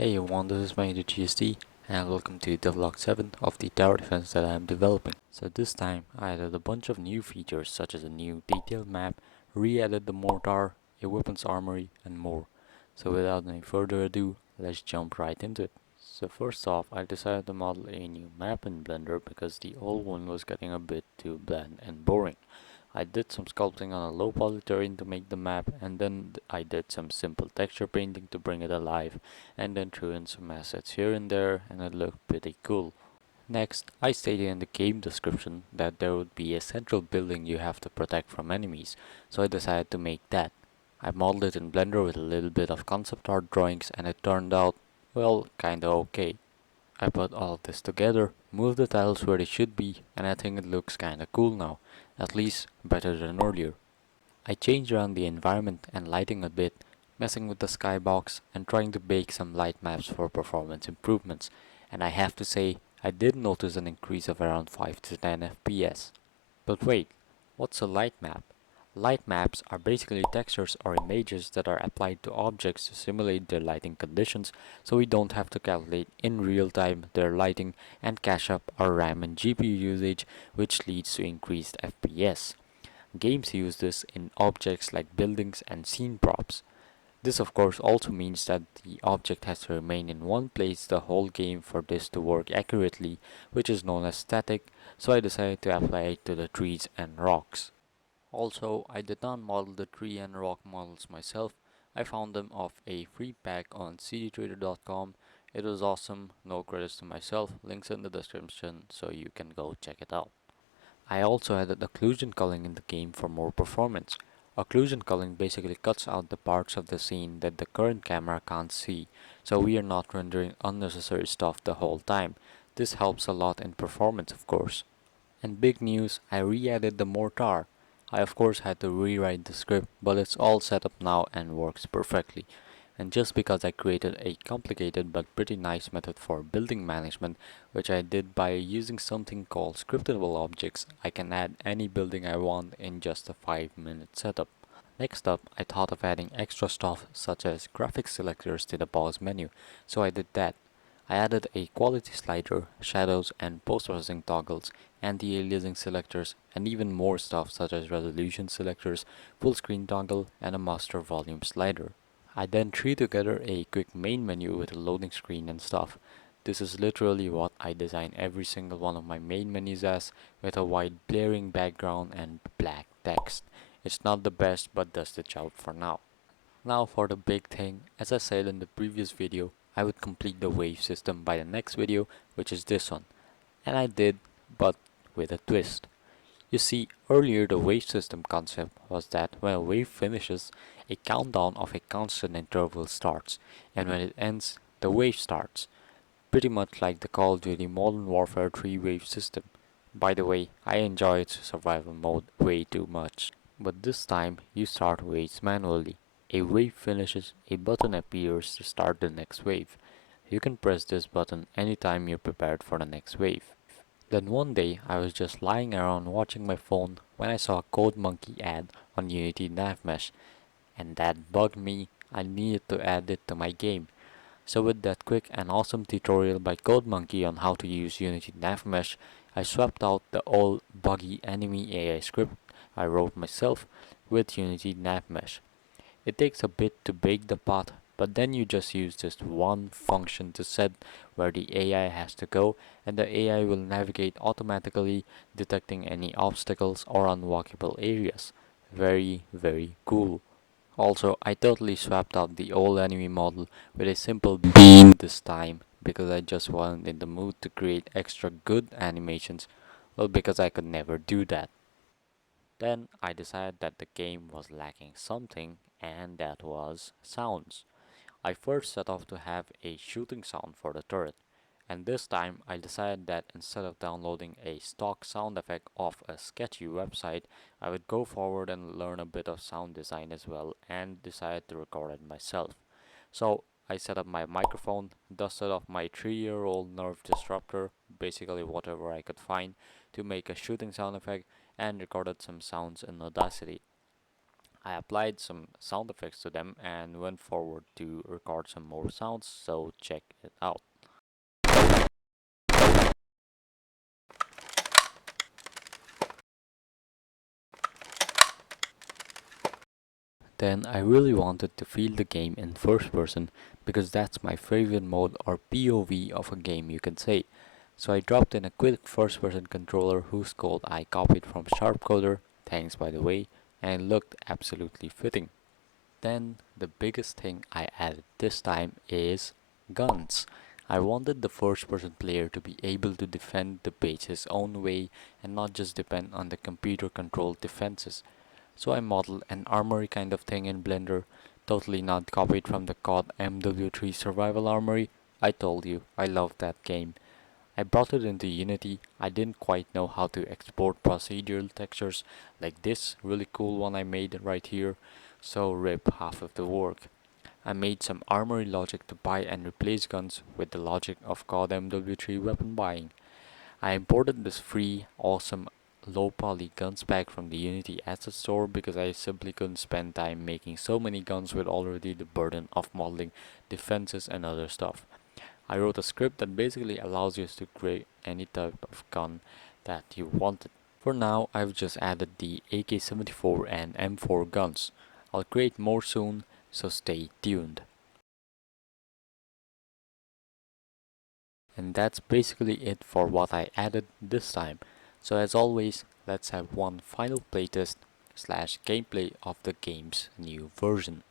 Hey everyone, this is Maggiethegsd and welcome to Devlog 7 of the tower defense that I am developing. So this time I added a bunch of new features such as a new detailed map, re-added the mortar, a weapons armory and more. So without any further ado, let's jump right into it. So first off, I decided to model a new map in Blender because the old one was getting a bit too bland and boring. I did some sculpting on a low poly terrain to make the map, and then I did some simple texture painting to bring it alive, and then threw in some assets here and there, and it looked pretty cool. Next, I stated in the game description that there would be a central building you have to protect from enemies, so I decided to make that. I modeled it in Blender with a little bit of concept art drawings, and it turned out, well, kinda okay. I put all of this together, moved the tiles where they should be, and I think it looks kinda cool now, at least better than earlier. I changed around the environment and lighting a bit, messing with the skybox and trying to bake some light maps for performance improvements, and I have to say, I did notice an increase of around 5 to 10 FPS. But wait, what's a light map? Light maps are basically textures or images that are applied to objects to simulate their lighting conditions, so we don't have to calculate in real time their lighting and cache up our RAM and GPU usage, which leads to increased FPS. Games use this in objects like buildings and scene props. This of course also means that the object has to remain in one place the whole game for this to work accurately, which is known as static, so I decided to apply it to the trees and rocks. Also, I did not model the tree and rock models myself. I found them off a free pack on cdtrader.com. It was awesome, no credits to myself, links in the description so you can go check it out. I also added occlusion culling in the game for more performance. Occlusion culling basically cuts out the parts of the scene that the current camera can't see, so we are not rendering unnecessary stuff the whole time. This helps a lot in performance, of course. And big news, I re-added the mortar. I of course had to rewrite the script, but it's all set up now and works perfectly. And just because I created a complicated but pretty nice method for building management, which I did by using something called scriptable objects, I can add any building I want in just a 5-minute setup. Next up, I thought of adding extra stuff such as graphics selectors to the pause menu, so I did that. I added a quality slider, shadows and post-processing toggles, anti-aliasing selectors, and even more stuff such as resolution selectors, full screen toggle, and a master volume slider. I then threw together a quick main menu with a loading screen and stuff. This is literally what I design every single one of my main menus as, with a white blaring background and black text. It's not the best, but does the job for now. Now for the big thing, as I said in the previous video, I would complete the wave system by the next video, which is this one. And I did, but with a twist. You see, earlier the wave system concept was that when a wave finishes, a countdown of a constant interval starts, and when it ends, the wave starts. Pretty much like the Call of Duty Modern Warfare 3 wave system. By the way, I enjoy its survival mode way too much. But this time, you start waves manually. A wave finishes, a button appears to start the next wave. You can press this button anytime you're prepared for the next wave. Then one day, I was just lying around watching my phone when I saw a Code Monkey ad on Unity Navmesh, and that bugged me. I needed to add it to my game. So with that quick and awesome tutorial by CodeMonkey on how to use Unity Navmesh, I swapped out the old buggy enemy AI script I wrote myself with Unity Navmesh. It takes a bit to bake the pot, but then you just use this one function to set where the AI has to go, and the AI will navigate automatically, detecting any obstacles or unwalkable areas. Very, very cool. Also, I totally swapped out the old enemy model with a simple bean this time because I just wasn't in the mood to create extra good animations, well, because I could never do that. Then I decided that the game was lacking something, and that was sounds. I first set off to have a shooting sound for the turret, and this time I decided that instead of downloading a stock sound effect off a sketchy website, I would go forward and learn a bit of sound design as well and decided to record it myself. So I set up my microphone, dusted off my 3-year-old nerve disruptor, basically whatever I could find, to make a shooting sound effect and recorded some sounds in Audacity. I applied some sound effects to them and went forward to record some more sounds, so check it out. Then I really wanted to feel the game in first person because that's my favorite mode or POV of a game, you can say. So I dropped in a quick first person controller whose code I copied from Sharpcoder, thanks by the way, and looked absolutely fitting. Then the biggest thing I added this time is guns. I wanted the first person player to be able to defend the base his own way and not just depend on the computer controlled defenses. So I modeled an armory kind of thing in Blender, totally not copied from the COD MW3 survival armory. I told you, I love that game. I brought it into Unity. I didn't quite know how to export procedural textures like this really cool one I made right here, so rip half of the work. I made some armory logic to buy and replace guns with the logic of COD MW3 weapon buying. I imported this free, awesome, low poly guns pack from the Unity asset store because I simply couldn't spend time making so many guns with already the burden of modeling defenses and other stuff. I wrote a script that basically allows you to create any type of gun that you wanted. For now, I've just added the AK-74 and M4 guns. I'll create more soon, so stay tuned. And that's basically it for what I added this time. So as always, let's have one final playtest slash gameplay of the game's new version.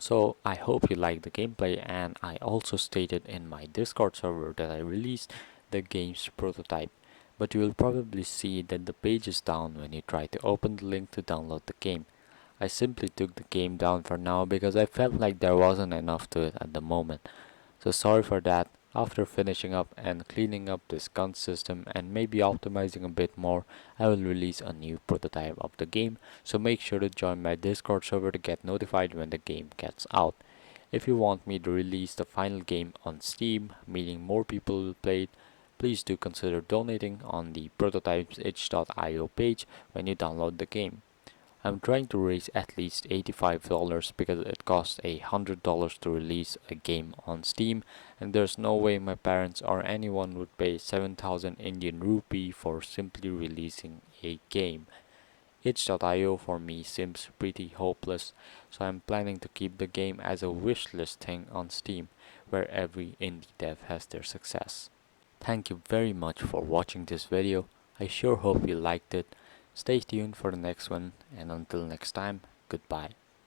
So I hope you like the gameplay, and I also stated in my Discord server that I released the game's prototype. but you will probably see that the page is down when you try to open the link to download the game. I simply took the game down for now because I felt like there wasn't enough to it at the moment. So sorry for that. After finishing up and cleaning up this gun system and maybe optimizing a bit more, I will release a new prototype of the game, so make sure to join my Discord server to get notified when the game gets out. If you want me to release the final game on Steam, meaning more people will play it, please do consider donating on the prototypes.itch.io page when you download the game. I'm trying to raise at least $85 because it costs $100 to release a game on Steam, and there's no way my parents or anyone would pay 7,000 Indian rupee for simply releasing a game. Itch.io for me seems pretty hopeless, so I'm planning to keep the game as a wishlist thing on Steam, where every indie dev has their success. Thank you very much for watching this video. I sure hope you liked it. Stay tuned for the next one, and until next time, goodbye.